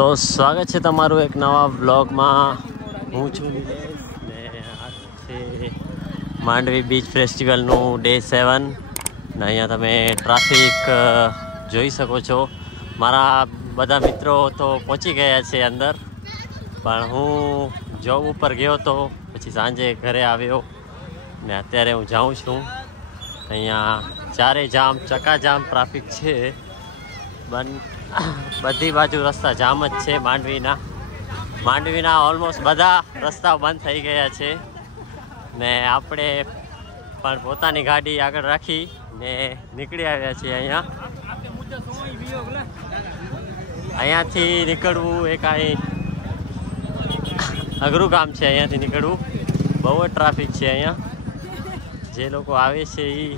તો સ્વાગત છે તમારું એક નવા વ્લોગમાં। હું છું નિલેશ ને આ છે માંડવી બીચ ફેસ્ટિવલનું ડે 7 ને અહીંયા તમે ટ્રાફિક જોઈ શકો છો। મારા બધા મિત્રો તો પહોંચી ગયા છે અંદર, પણ હું જોબ ઉપર ગયો તો પછી સાંજે ઘરે આવ્યો ને અત્યારે હું જાઉં છું। અહીંયા ચારે જામ ચકાજામ ટ્રાફિક છે, બધી બાજુ રસ્તા જામ જ છે। માંડવીના ઓલમોસ્ટ બધા રસ્તાઓ બંધ થઈ ગયા છે ને આપણે પણ પોતાની ગાડી આગળ રાખી ને નીકળી આવ્યા છીએ। અહીંયાથી નીકળવું એ કાંઈ અઘરું કામ છે। અહીંયાથી નીકળવું બહુ જ ટ્રાફિક છે। અહીંયા જે લોકો આવે છે એ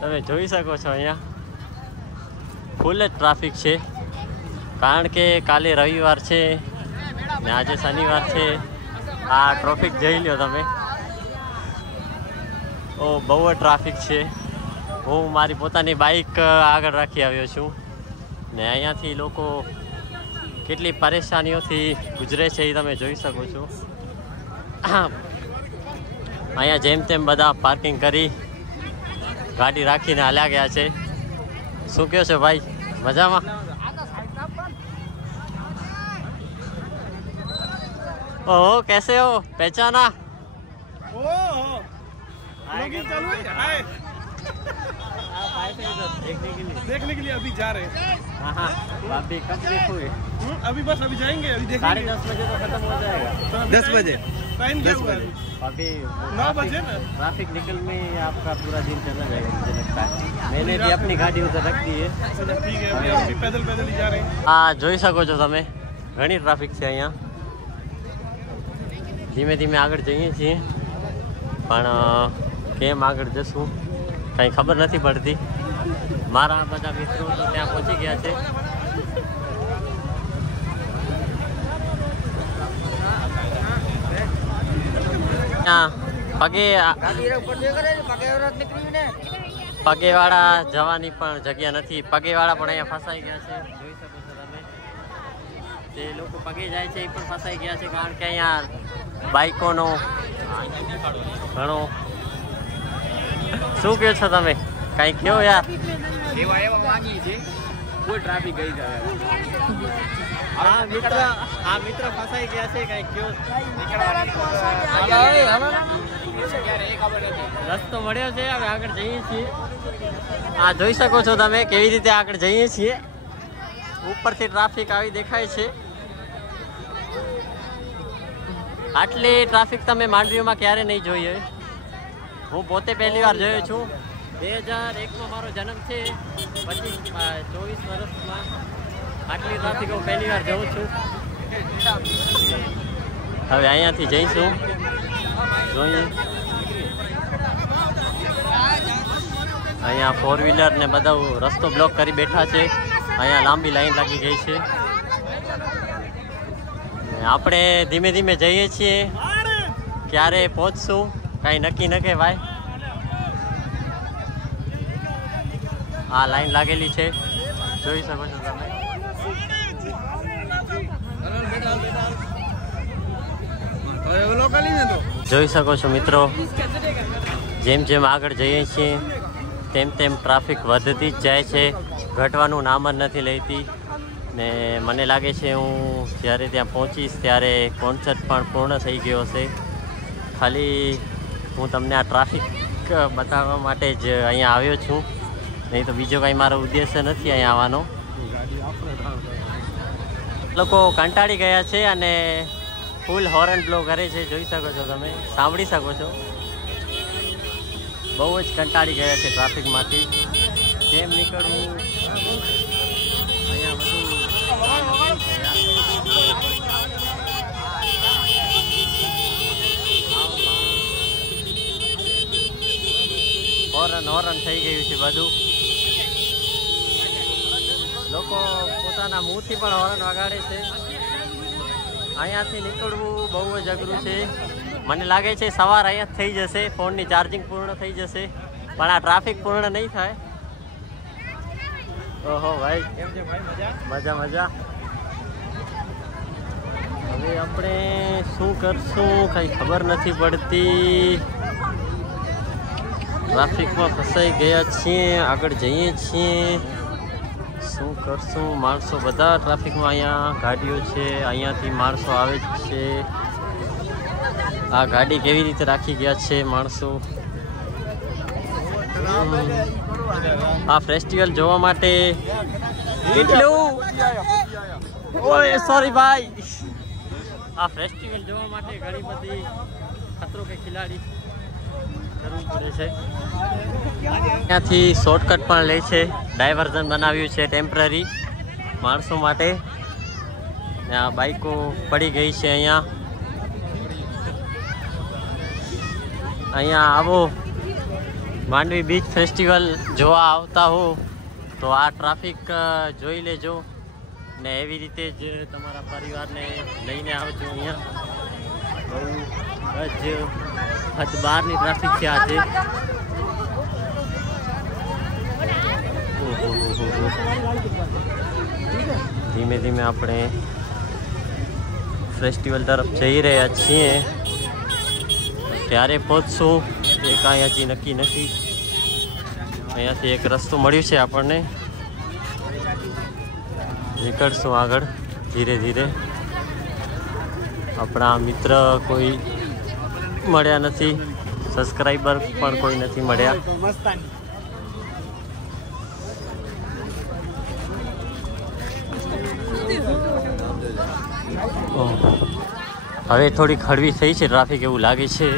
તમે જોઈ શકો છો। અહીંયા ફૂલ જ ટ્રાફિક છે, કારણ કે કાલે રવિવાર છે ને આજે શનિવાર છે। આ ટ્રાફિક જોઈ લો તમે, ઓ બહુ જ ટ્રાફિક છે। હું મારી પોતાની બાઇક આગળ રાખી આવ્યો છું ને અહીંયાથી લોકો કેટલી પરેશાનીઓથી ગુજરે છે એ તમે જોઈ શકો છો। અહીંયા જેમ તેમ બધા પાર્કિંગ કરી ગાડી રાખીને હાલ્યા ગયા છે। શું કહો છો ભાઈ, મજામાં? ओहो कैसे हो, पहचाना? देखने के लिए अभी जा रहे हैं। हाँ, अभी कब देखोगे? अभी बस अभी जाएंगे, अभी देखेंगे। 10:30 बजे तो खत्म हो जाएगा। 10 बजे टाइम क्या हुआ? अभी 9 बजे ना। ट्रैफिक निकल में आपका पूरा दिन चला जाएगा मुझे लगता है। मैंने भी अपनी गाड़ी उधर रख दी है। ठीक है, अभी हम भी पैदल ही जा रहे हैं। हाँ જોઈ શકો છો તમે, ઘણી ટ્રાફિક છે અહીંયા। ધીમે ધીમે આગળ જઈએ છીએ, પણ કેમ આગળ જશું કંઈ ખબર નથી પડતી। મારા બધા મિત્રો તો ત્યાં પહોંચી ગયા છે। પગેવાળા જવાની પણ જગ્યા નથી। પગેવાળા પણ અહીંયા ફસાઈ ગયા છે, જોઈ શકો છો તમે। જે લોકો પગે જાય છે એ પણ ફસાઈ ગયા છે, કારણ કે અહીંયા બાઇકોનો ઘણો શું કહો છો તમે, કંઈ કહો યાર। ફૂલ ટ્રાફિક ગઈ જાય। આ મિત્ર ફસાઈ ગયા છે, કંઈ કહો। રસ્તો મળ્યો છે, હવે આગળ જઈએ છીએ। આ જોઈ શકો છો તમે કેવી રીતે આગળ જઈએ છીએ। ઉપરથી ટ્રાફિક આવી દેખાય છે। આટલી ટ્રાફિક તમે માંડવીમાં ક્યારે નહીં જોઈ હોય। હું પોતે પહેલી વાર જોયો છું। 2001માં મારો જન્મ છે, 24 વર્ષમાં આટલી ટ્રાફિક હું પહેલી વાર જોઉં છું। હવે અહીંયાથી જઈશું, જોઈએ। અહીંયા 4 વ્હીલર ને બધા રસ્તો બ્લોક કરી બેઠા છે। અહીંયા લાંબી લાઈન લાગી ગઈ છે। આપણે ધીમે ધીમે જઈએ છીએ, ક્યારે પહોંચશું કાંઈ નક્કી ન કહેવાય। આ લાઈન લાગેલી છે, જોઈ શકો છો તમે। જોઈ શકો છો મિત્રો, જેમ જેમ આગળ જઈએ છીએ તેમ તેમ ટ્રાફિક વધતી જ જાય છે, ઘટવાનું નામ જ નથી લેતી। ને મને લાગે છે હું જ્યારે ત્યાં પહોંચીશ ત્યારે કોન્સર્ટ પણ પૂર્ણ થઈ ગયો હશે। ખાલી હું તમને આ ટ્રાફિક બતાવવા માટે જ અહીંયા આવ્યો છું, નહીં તો બીજો કાંઈ મારો ઉદ્દેશ્ય નથી અહીંયા આવવાનો। લોકો કંટાળી ગયા છે અને ફૂલ હોર્ન બ્લો કરે છે, જોઈ શકો છો તમે, સાંભળી શકો છો। બહુ જ કંટાળી ગયા છે ટ્રાફિકમાંથી। કેમ નીકળવું અહીંયા બધું હોર્ન થઈ ગયું છે બધું। લોકો પોતાના મુંહથી પણ હોર્ન વગાડે છે। અહીંયાથી નીકળવું બહુ જ અઘરું છે। મને લાગે છે સવાર અહીંયા થઈ જશે, ફોનની ચાર્જિંગ પૂર્ણ થઈ જશે, પણ આ ટ્રાફિક પૂર્ણ નહીં થાય। ઓહો ભાઈ, કેમ છે ભાઈ? મજા મજા મજા। હવે આપણે શું કરશું કઈ ખબર નથી પડતી. ટ્રાફિકમાં ફસાઈ ગયા છીએ, આગળ જઈએ છીએ. શું કરશું? માણસો બધા ટ્રાફિકમાં, અહીંયા ગાડીઓ છે, અહીંયાથી માણસો આવે જ છે. આ ગાડી કેવી રીતે રાખી ગયા છે માણસો. આ ફેસ્ટિવલ જોવા માટે કેટલું, ઓય સોરી ભાઈ, આ ફેસ્ટિવલ જોવા માટે ઘણી બધી ખતરો કે ખિલાડી કરવું પડે છે. ત્યાંથી શોર્ટકટ પણ લે છે, ડાયવર્ઝન બનાવ્યું છે ટેમ્પરરી માણસો માટે. આ બાઈકો પડી ગઈ છે. અહીંયા આવો માંડવી બીચ ફેસ્ટિવલ જોવા આવતા હો તો આ ટ્રાફિક જોઈ લેજો ને એવી રીતે જ તમારા પરિવારને લઈને આવજો. અહીંયા બહુ જ હદ બહારની ટ્રાફિક છે આજે. ધીમે ધીમે આપણે ફેસ્ટિવલ તરફ જઈ રહ્યા છીએ. ક્યારે પહોંચશું એ કાંઈ હજી નક્કી નથી. અહીંયાથી એક રસ્તો મળ્યું છે આપણને, નીકળશું આગળ ધીરે ધીરે. આપણા મિત્ર કોઈ મળ્યા નથી, સબસ્ક્રાઈબર પણ કોઈ નથી મળ્યા. હવે થોડીક હળવી થઈ છે ટ્રાફિક એવું લાગે છે.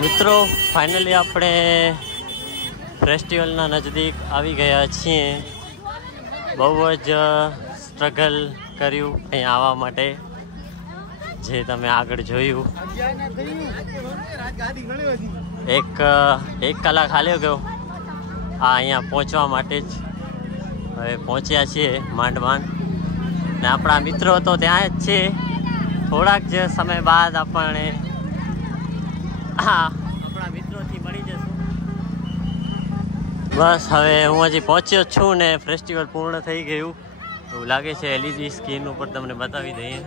મિત્રો ફાઇનલી આપણે ફેસ્ટિવલના નજદીક આવી ગયા છીએ. બહુ જ સ્ટ્રગલ કર્યું અહીંયા આવવા માટે, જે તમે આગળ જોયું. એક કલાક હાલ્યો ગયો આ અહીંયા પહોંચવા માટે જ. હવે પહોંચ્યા છીએ માંડ માંડ, ને આપણા મિત્રો તો ત્યાં જ છે. થોડાક જ સમય બાદ આપણે આપણા મિત્રોથી મળી જશું. બસ હવે હું હજી પહોંચ્યો છું ને ફેસ્ટિવલ પૂર્ણ થઈ ગયું એવું લાગે છે. LED સ્ક્રીન ઉપર તમને બતાવી દઈએ.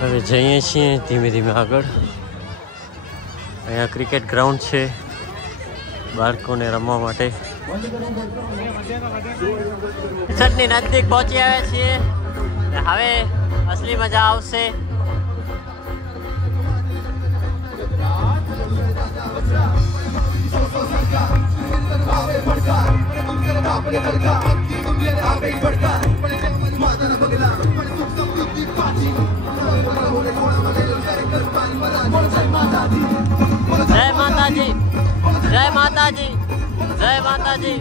હવે જઈએ છીએ ધીમે ધીમે આગળ. અહીંયા ક્રિકેટ ગ્રાઉન્ડ છે બાળકોને રમવા માટે. ની નજીક પહોંચી આવ્યા છીએ. હવે અસલી મજા આવશે. જય માતાજી, જય માતાજી, જય માતાજી.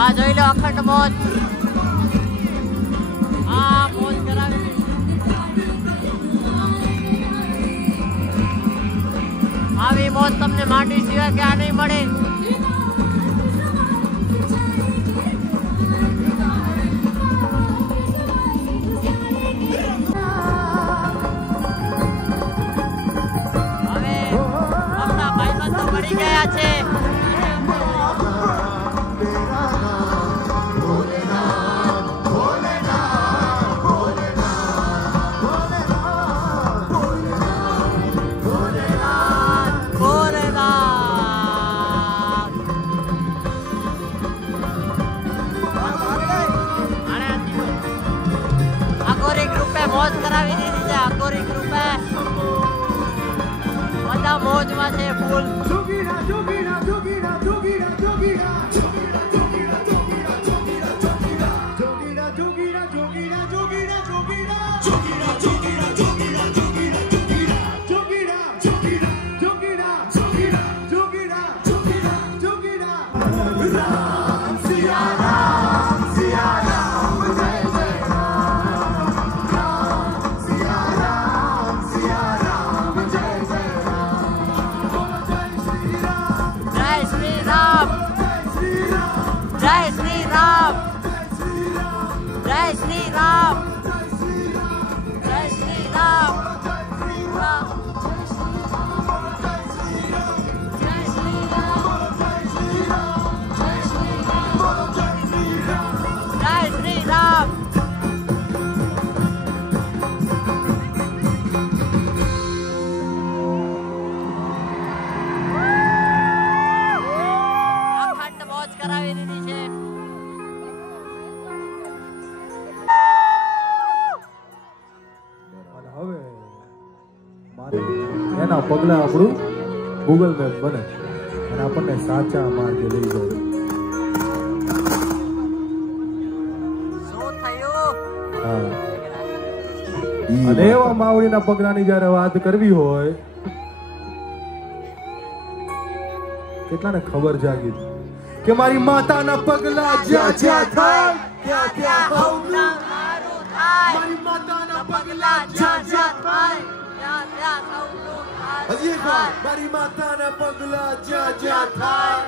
આ જોઈ લો અખંડ મોજ. આ મોજ કરાવી. આવી મોજ તમને માંડવી સિવાય ક્યાં નહીં મળે. હવે આપણા ભાઈબંધો મળી ગયા છે. મોજ કરાવી દીધી છે આખોરી ગ્રુપે. બધા મોજમાં છે ફૂલ. जय श्री राम, जय श्री राम, जय श्री राम। અખંડ મોજ કરાવી દીધી છે. અને હવે મારે એના પગલા આપણું ગૂગલ મેપ બને અને આપણને સાચા માર્ગે લઈ જાય. શું થયું? હા, અને એવા માવડીના પગલાની જ્યારે વાત કરવી હોય, કેટલાને ખબર જાગી કે મારી માતાના પગલા જ્યાં જ્યાં થાય ત્યાં ત્યાં હવના મારું થાય. મારી માતાના પગલા જ્યાં જ્યાં થાય. ત્યાં ત્યાં સૌનું મારું હજી એક થાય. વાર, મારી માતાના પગલા જ્યાં જ્યાં થાય.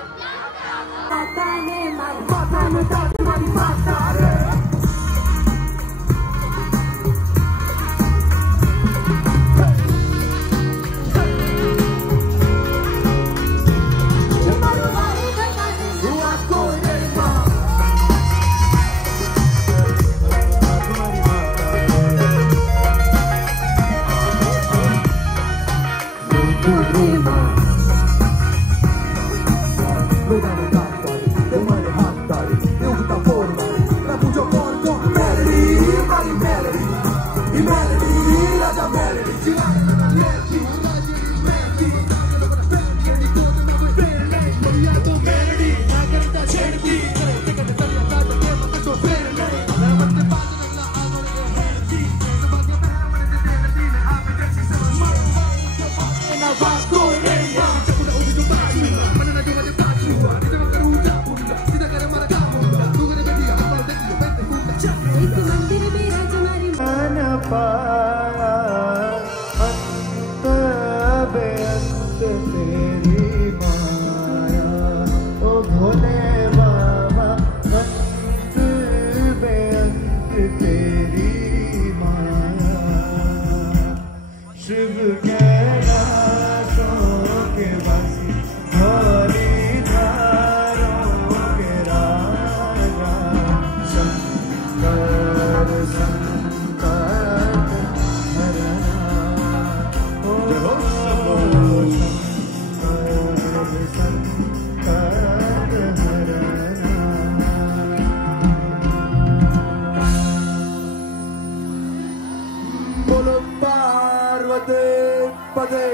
બોલો પાર્વતી પદે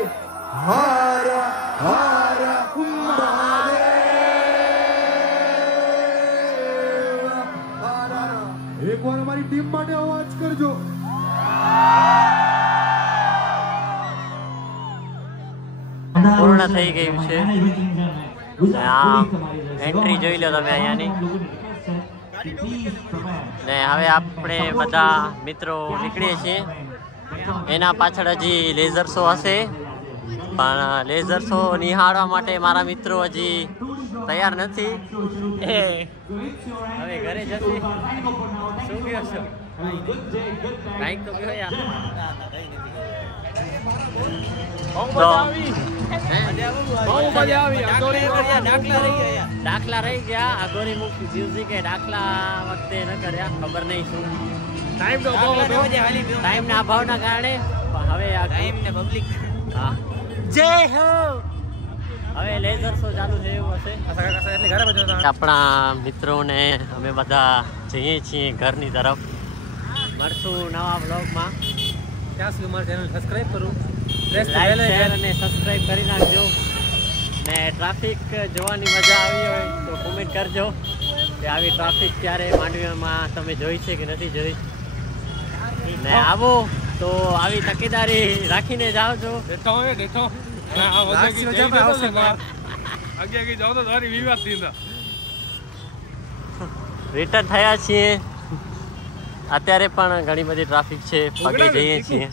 હર હર મહાદેવ. એકવાર અમારી ટીમ માટે અવાજ કરજો. પૂર્ણ થઈ ગયું છે. આ એન્ટ્રી જોઈ લો તમે અહીંયાની. ને હવે આપણે બધા મિત્રો નીકળીએ છીએ. એના પાછળ હજી લેઝર શો હશે, પણ લેઝર શો નિહાળવા માટે મારા મિત્રો હજી તૈયાર નથી. હવે ઘરે જશે. શું કહો છો? કાંઈક તો કહો યાર. દાખલા રહી ગયા. આગોરી મ્યુઝિક એ દાખલા વખતે ન કર્યા, ખબર નહીં શું ટાઈમ ના અભાવના કારણે. હવે ટાઈમ ને પબ્લિક જય હો. હવે લેઝર શો ચાલુ છે એવું હશે. આપણા મિત્રોને અમે બધા જઈએ છીએ ઘરની તરફ. મળશું નવા બ્લોગમાં. ત્યાં સુધી મારી ચેનલ સબસ્ક્રાઈબ કરું, લાઈક શેર અને સબસ્ક્રાઈબ કરી નાખજો. ને ટ્રાફિક જોવાની મજા આવી હોય તો કોમેન્ટ કરજો કે આવી ટ્રાફિક ક્યારે માંડવીમાં તમે જોઈ છે કે નથી જોઈ. ને આવો તો આવી તકેદારી રાખીને જાઓ છો. રિટર્ન થયા છીએ. અત્યારે પણ ઘણી બધી ટ્રાફિક છે, પગે જઈએ છીએ.